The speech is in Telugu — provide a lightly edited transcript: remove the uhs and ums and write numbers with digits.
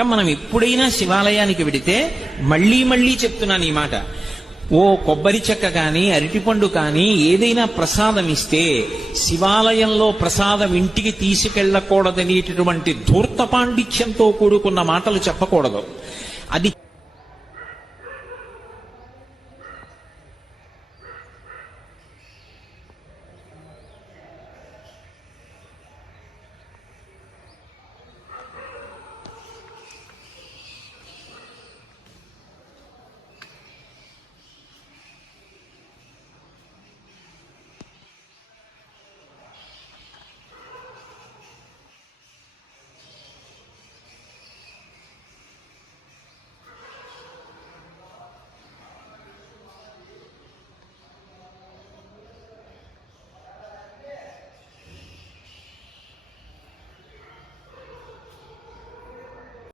మనం ఎప్పుడైనా శివాలయానికి వెడితే మళ్ళీ మళ్ళీ చెప్తున్నాను ఈ మాట, ఓ కొబ్బరి చెక్క కానీ అరటిపండు కానీ ఏదైనా ప్రసాదం ఇస్తే శివాలయంలో ప్రసాదం ఇంటికి తీసుకెళ్లకూడదనేటటువంటి ధూర్త పాండిత్యంతో కూడుకున్న మాటలు చెప్పకూడదు. అది